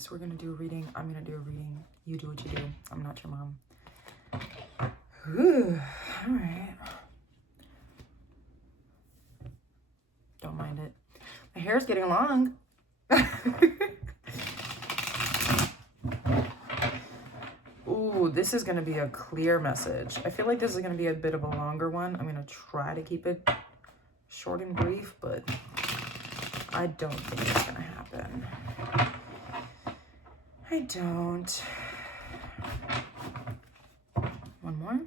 so we're gonna do a reading. I'm gonna do a reading. You do what you do. I'm not your mom. Ooh, all right. Don't mind it. My hair's getting long. Ooh, this is gonna be a clear message. I feel like this is gonna be a bit of a longer one. I'm gonna try to keep it short and brief, but I don't think it's gonna happen. I don't. One more.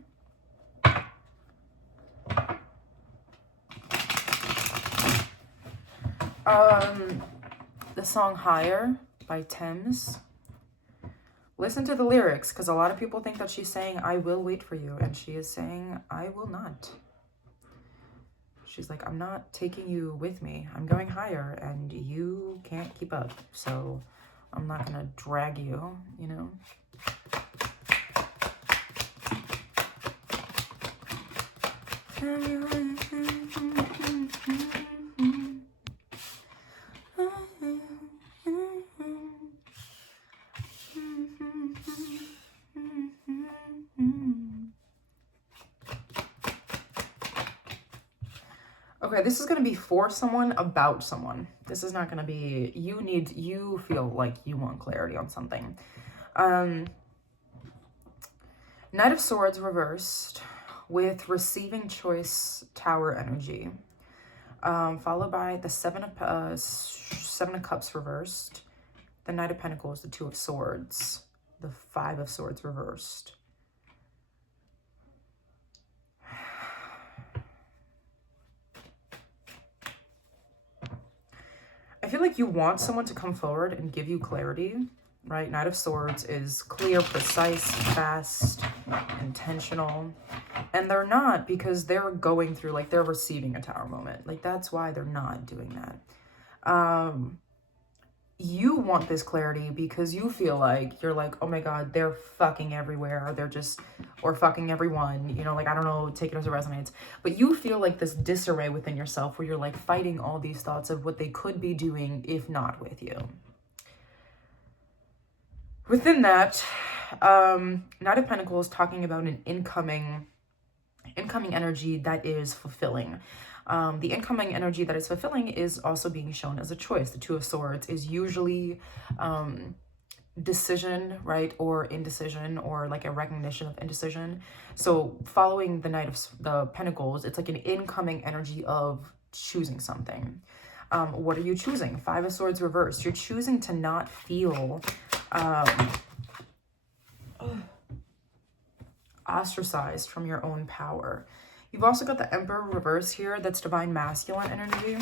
The song Higher by Thames. Listen to the lyrics, because a lot of people think that she's saying, I will wait for you, and she is saying, I will not. She's like, I'm not taking you with me. I'm going higher, and you can't keep up, so I'm not gonna drag you, you know? Okay, this is going to be for someone, about someone. This is not going to be, you feel like you want clarity on something. Knight of Swords reversed with receiving choice tower energy. Followed by the Seven of Cups reversed. The Knight of Pentacles, the Two of Swords. The Five of Swords reversed. I feel like you want someone to come forward and give you clarity, right? Knight of Swords is clear, precise, fast, intentional. And they're not, because they're going through, like, they're receiving a tower moment. Like, that's why they're not doing that. You want this clarity because you feel like, you're like, oh my God, they're fucking everywhere. They're just, or fucking everyone, you know, like, I don't know, take it as it resonates. But you feel like this disarray within yourself where you're like fighting all these thoughts of what they could be doing if not with you. Within that, Knight of Pentacles talking about an incoming energy that is fulfilling. The incoming energy that is fulfilling is also being shown as a choice. The Two of Swords is usually decision, right? Or indecision, or like a recognition of indecision. So following the Knight of the Pentacles, it's like an incoming energy of choosing something. What are you choosing? Five of Swords reversed. You're choosing to not feel ostracized from your own power. You've also got the Emperor reverse here. That's divine masculine energy.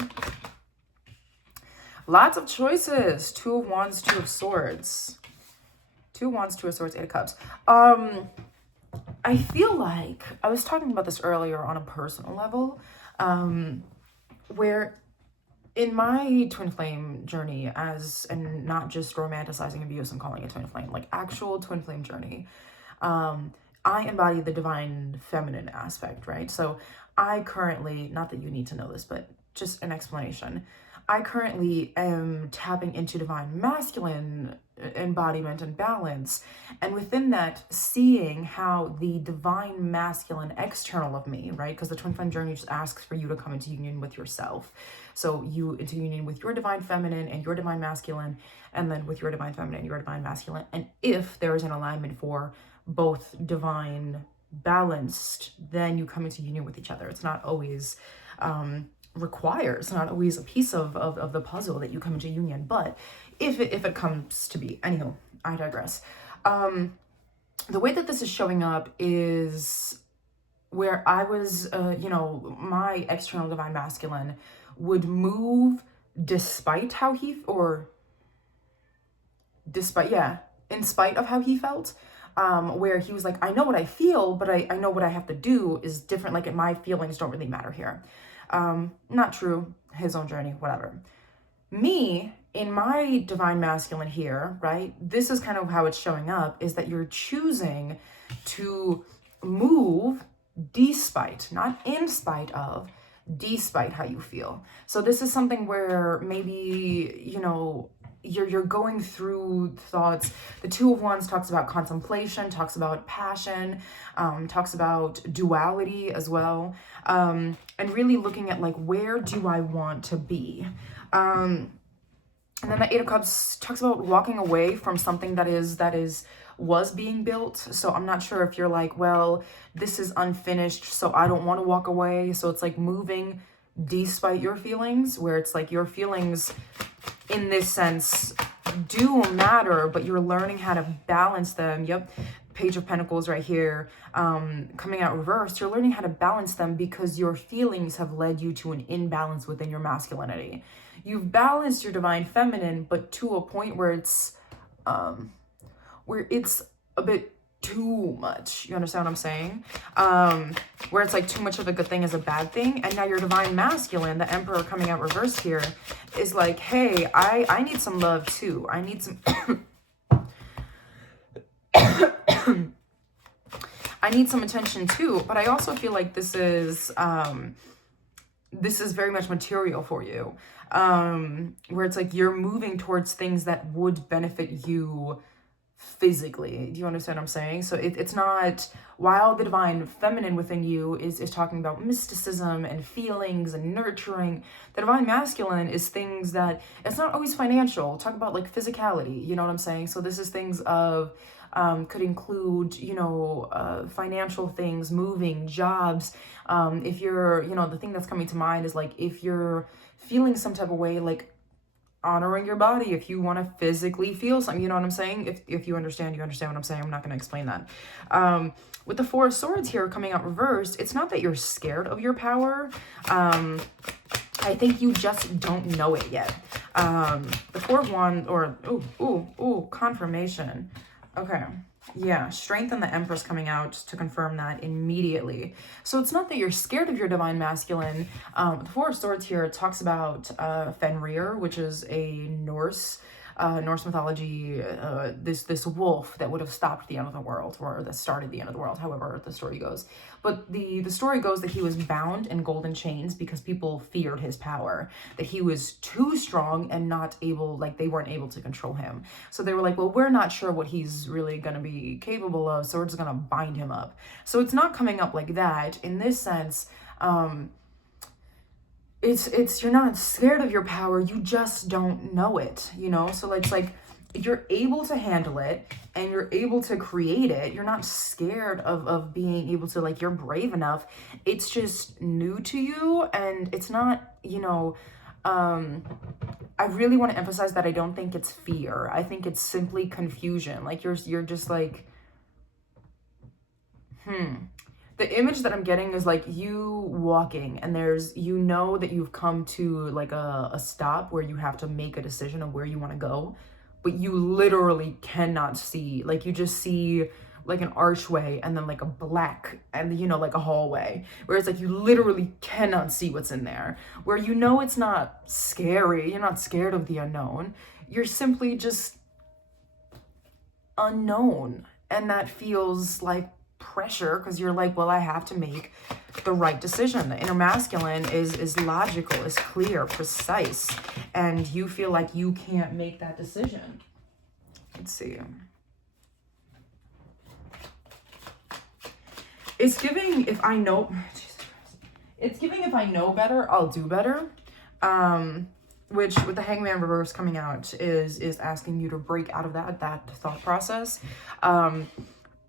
Lots of choices. Two of Wands, Two of Swords. Two of Wands, Two of Swords, Eight of Cups. I feel like, I was talking about this earlier on a personal level, where in my twin flame journey, and not just romanticizing abuse and calling it twin flame, like actual twin flame journey, I embody the divine feminine aspect, right? So I currently, not that you need to know this, but just an explanation. I currently am tapping into divine masculine embodiment and balance. And within that, seeing how the divine masculine external of me, right? Because the twin flame journey just asks for you to come into union with yourself. So you into union with your divine feminine and your divine masculine, and then with your divine feminine and your divine masculine. And if there is an alignment for both divine balanced, then you come into union with each other. It's not always requires, not always a piece of the puzzle that you come into union, but if it comes to be. Anywho, I digress. The way that this is showing up is where I was, my external divine masculine would move despite how in spite of how he felt. Where he was like, I know what I feel, but I know what I have to do is different. Like, my feelings don't really matter here. Not true. His own journey, whatever. Me, in my divine masculine here, right? This is kind of how it's showing up, is that you're choosing to move despite, not in spite of, despite how you feel. So this is something where maybe, you're going through thoughts. The Two of Wands talks about contemplation, talks about passion, talks about duality as well, and really looking at like, where do I want to be? And then the Eight of Cups talks about walking away from something that was being built. So I'm not sure if you're like, well, this is unfinished, so I don't want to walk away. So it's like moving despite your feelings, where it's like your feelings in this sense do matter, but you're learning how to balance them. Yep. Page of Pentacles right here, coming out reversed. You're learning how to balance them because your feelings have led you to an imbalance within your masculinity. You've balanced your divine feminine, but to a point where it's a bit too much. You understand what I'm saying? Where it's like too much of a good thing is a bad thing. And now your divine masculine, the Emperor coming out reversed here, is like, hey, I need some love too. I need some I need some attention too. But I also feel like this is very much material for you. Where it's like you're moving towards things that would benefit you physically. Do you understand what I'm saying? So it's not, while the divine feminine within you is talking about mysticism and feelings and nurturing, the divine masculine is things that, it's not always financial. Talk about like physicality, you know what I'm saying? So this is things of, could include, financial things, moving, jobs. If you're, the thing that's coming to mind is like, if you're feeling some type of way, like honoring your body, if you want to physically feel something, you know what I'm saying? If you understand what I'm saying. I'm not going to explain that. With the Four of Swords here coming out reversed, it's not that you're scared of your power. I think you just don't know it yet. The Four of Wands, or, confirmation. Okay. Yeah, Strength and the Empress coming out to confirm that immediately. So it's not that you're scared of your divine masculine. The Four of Swords here talks about Fenrir, which is a Norse mythology, this wolf that would have stopped the end of the world, or that started the end of the world, however the story goes. But the story goes that he was bound in golden chains because people feared his power, that he was too strong and not able, like they weren't able to control him. So they were like, well, we're not sure what he's really going to be capable of, so we're just going to bind him up. So it's not coming up like that. In this sense, it's you're not scared of your power, you just don't know it, so it's like you're able to handle it and you're able to create it. You're not scared of being able to, like, you're brave enough. It's just new to you, and it's not, I really want to emphasize that I don't think it's fear. I think it's simply confusion. Like you're just like, the image that I'm getting is like you walking, and there's, that you've come to like a stop where you have to make a decision of where you want to go, but you literally cannot see. Like you just see like an archway and then like a black and like a hallway, where it's like you literally cannot see what's in there, where it's not scary. You're not scared of the unknown. You're simply just unknown, and that feels like pressure because you're like, well, I have to make the right decision. The inner masculine is logical, is clear, precise, and you feel like you can't make that decision. Let's see. It's giving, if I know, it's giving, if I know better, I'll do better. Which with the Hangman reverse coming out is asking you to break out of that thought process.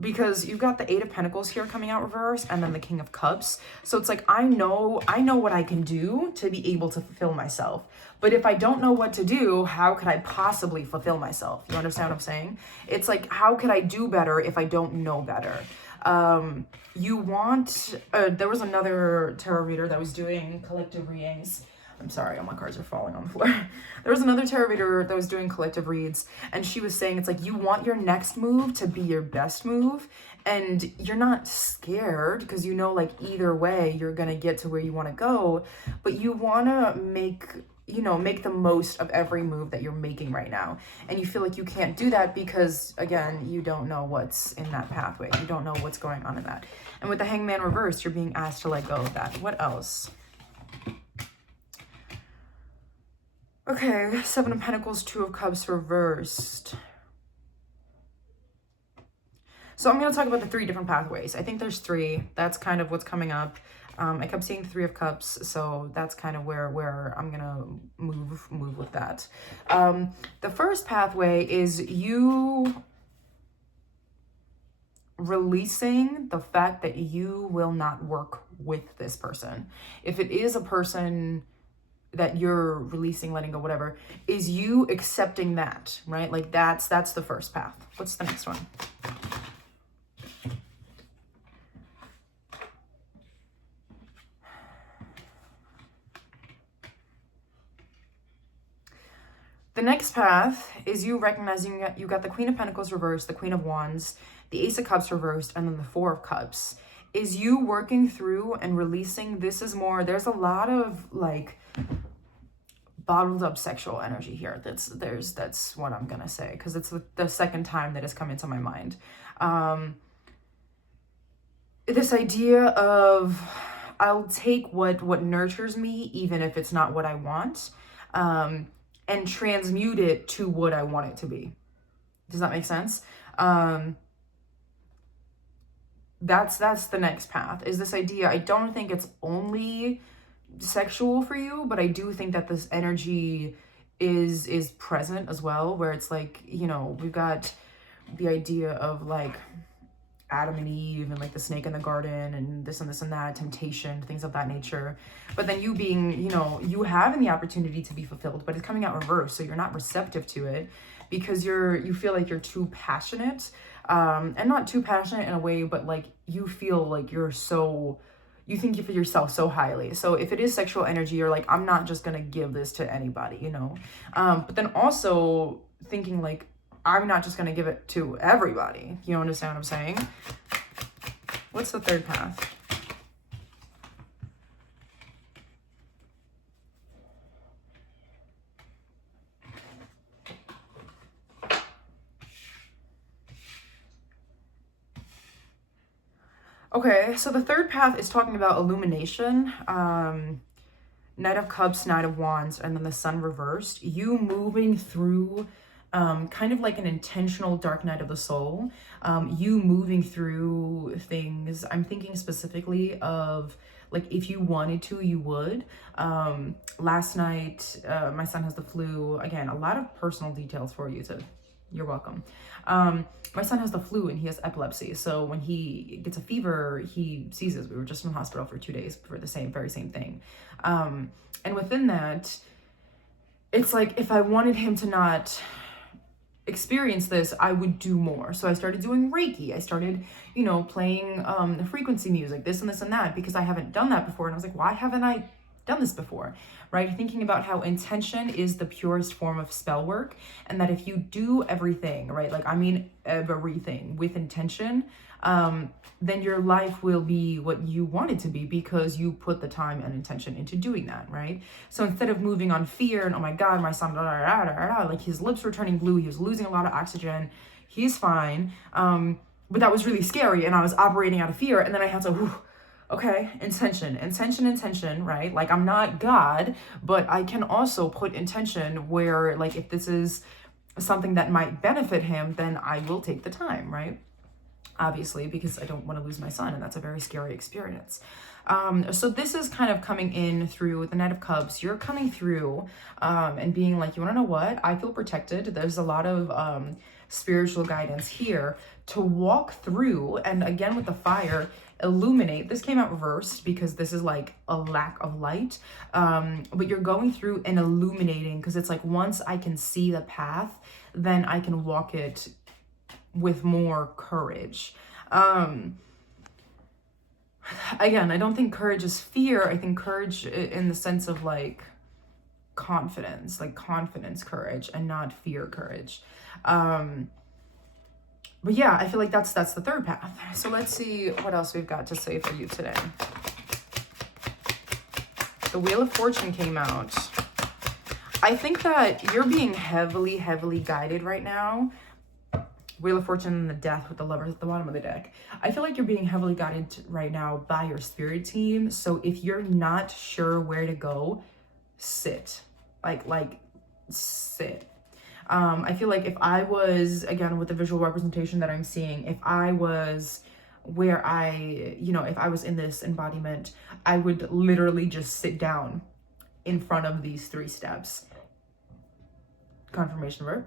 Because you've got the Eight of Pentacles here coming out reverse, and then the King of Cups. So it's like, I know what I can do to be able to fulfill myself. But if I don't know what to do, how could I possibly fulfill myself? You understand what I'm saying? It's like, how could I do better if I don't know better? There was another tarot reader that was doing collective readings. I'm sorry, all my cards are falling on the floor. There was another tarot reader that was doing collective reads, and she was saying it's like you want your next move to be your best move, and you're not scared because like either way you're gonna get to where you want to go, but you want to make the most of every move that you're making right now. And you feel like you can't do that because, again, you don't know what's in that pathway. You don't know what's going on in that. And with the Hangman reverse, you're being asked to let go of that. What else? Okay, Seven of Pentacles, Two of Cups reversed. So I'm going to talk about the 3 different pathways. I think there's 3. That's kind of what's coming up. I kept seeing 3 of Cups, so that's kind of where I'm going to move with that. The first pathway is you releasing the fact that you will not work with this person. If it is a person that you're releasing, letting go, whatever, is you accepting that, right? Like that's the first path. What's the next one? The next path is you recognizing you got the Queen of Pentacles reversed, the Queen of Wands, the Ace of Cups reversed, and then the Four of Cups. Is you working through and releasing. This is more, there's a lot of like bottled up sexual energy here. That's what I'm gonna say, because it's the second time that has come into my mind. This idea of I'll take what nurtures me, even if it's not what I want, and transmute it to what I want it to be. Does that make sense? That's the next path, is this idea. I don't think it's only sexual for you, but I do think that this energy is present as well, where it's like, you know, we've got the idea of like Adam and Eve and like the snake in the garden and this and that, temptation, things of that nature. But then you being, you know, you having the opportunity to be fulfilled, but it's coming out reverse. So you're not receptive to it because you feel like you're too passionate, and not too passionate in a way, but like you feel like you think of yourself so highly. So if it is sexual energy, you're like, I'm not just going to give this to anybody, you know? But then also thinking like, I'm not just going to give it to everybody. You understand what I'm saying? What's the third path? Okay, so the third path is talking about illumination. Knight of Cups, Knight of Wands, and then the Sun reversed. You moving through kind of like an intentional dark night of the soul. You moving through things. I'm thinking specifically of like if you wanted to, you would. Last night, my son has the flu. Again, a lot of personal details for you, so you're welcome. My son has the flu and he has epilepsy. So when he gets a fever, he seizes. We were just in the hospital for 2 days for the very same thing. And within that, it's like if I wanted him to not experience this, I would do more. So I started doing Reiki. I started, you know, playing the frequency music, this and that, because I haven't done that before. And I was like, why haven't I done this before? Right? Thinking about how intention is the purest form of spell work, and that if you do everything, right, like I mean everything with intention, then your life will be what you want it to be because you put the time and intention into doing that, right? So instead of moving on fear and, oh my God, my son, like his lips were turning blue, he was losing a lot of oxygen, he's fine. But that was really scary and I was operating out of fear, and then I had to, okay, intention, right? Like I'm not God, but I can also put intention where like if this is something that might benefit him, then I will take the time, right? Obviously, because I don't want to lose my son, and that's a very scary experience. So this is kind of coming in through the Knight of Cups. You're coming through and being like, you want to know what? I feel protected. There's a lot of spiritual guidance here to walk through. And again, with the fire, illuminate. This came out reversed because this is like a lack of light. But you're going through and illuminating because it's like once I can see the path, then I can walk it with more courage. Again, I don't think courage is fear. I think courage in the sense of like confidence, courage, and not fear courage. But yeah, I feel like that's the third path. So let's see what else we've got to say for you today. The Wheel of Fortune came out. I think that you're being heavily, heavily guided right now. Wheel of Fortune and the Death with the Lovers at the bottom of the deck. I feel like you're being heavily guided right now by your spirit team. So if you're not sure where to go, sit. Like sit. I feel like if I was, again, with the visual representation that I'm seeing, if I was where I, if I was in this embodiment, I would literally just sit down in front of these 3 steps. Confirmation verb.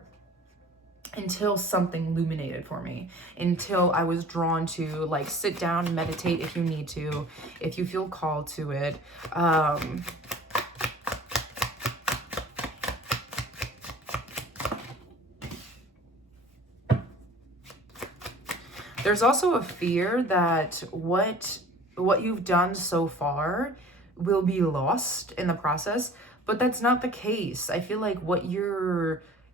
Until something illuminated for me, until I was drawn to, like, sit down, meditate if you need to, if you feel called to it. There's also a fear that what you've done so far will be lost in the process, but that's not the case. I feel like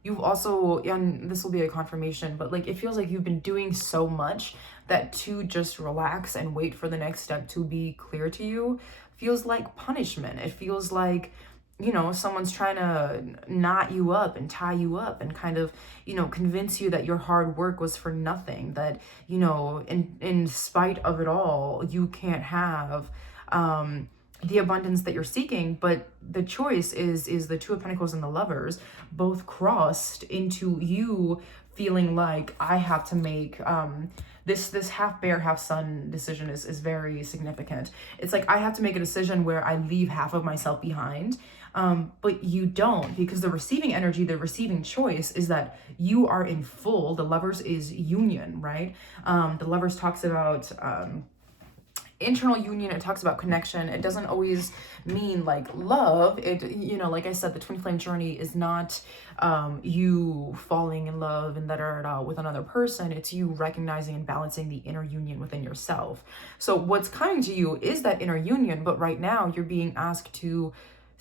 you've also, and this will be a confirmation, but like it feels like you've been doing so much that to just relax and wait for the next step to be clear to you feels like punishment. It feels like, someone's trying to knot you up and tie you up and kind of, convince you that your hard work was for nothing, that, in spite of it all, you can't have the abundance that you're seeking. But the choice is the Two of Pentacles and the Lovers both crossed into you feeling like I have to make this half bear, half sun decision is very significant. It's like I have to make a decision where I leave half of myself behind. But you don't, because the receiving energy, the receiving choice is that you are in full. The Lovers is union, right? The Lovers talks about internal union. It talks about connection. It doesn't always mean like love. It, like I said, the twin flame journey is not you falling in love and with another person. It's you recognizing and balancing the inner union within yourself. So what's coming to you is that inner union, but right now you're being asked to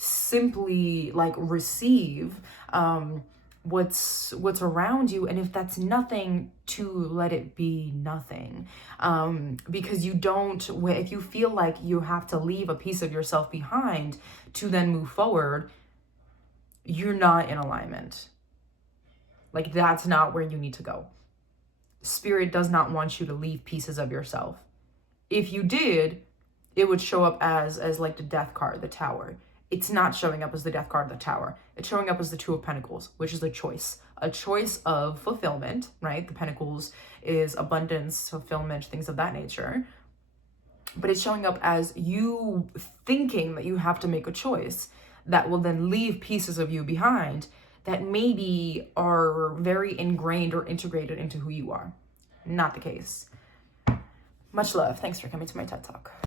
simply like receive what's around you, and if that's nothing, to let it be nothing, because if you feel like you have to leave a piece of yourself behind to then move forward, you're not in alignment. Like, that's not where you need to go. Spirit does not want you to leave pieces of yourself. If you did, it would show up as like the Death card, the Tower. It's not showing up as the Death card, the Tower. It's showing up as the Two of Pentacles, which is a choice of fulfillment, right? The Pentacles is abundance, fulfillment, things of that nature. But it's showing up as you thinking that you have to make a choice that will then leave pieces of you behind that maybe are very ingrained or integrated into who you are. Not the case. Much love. Thanks for coming to my TED Talk.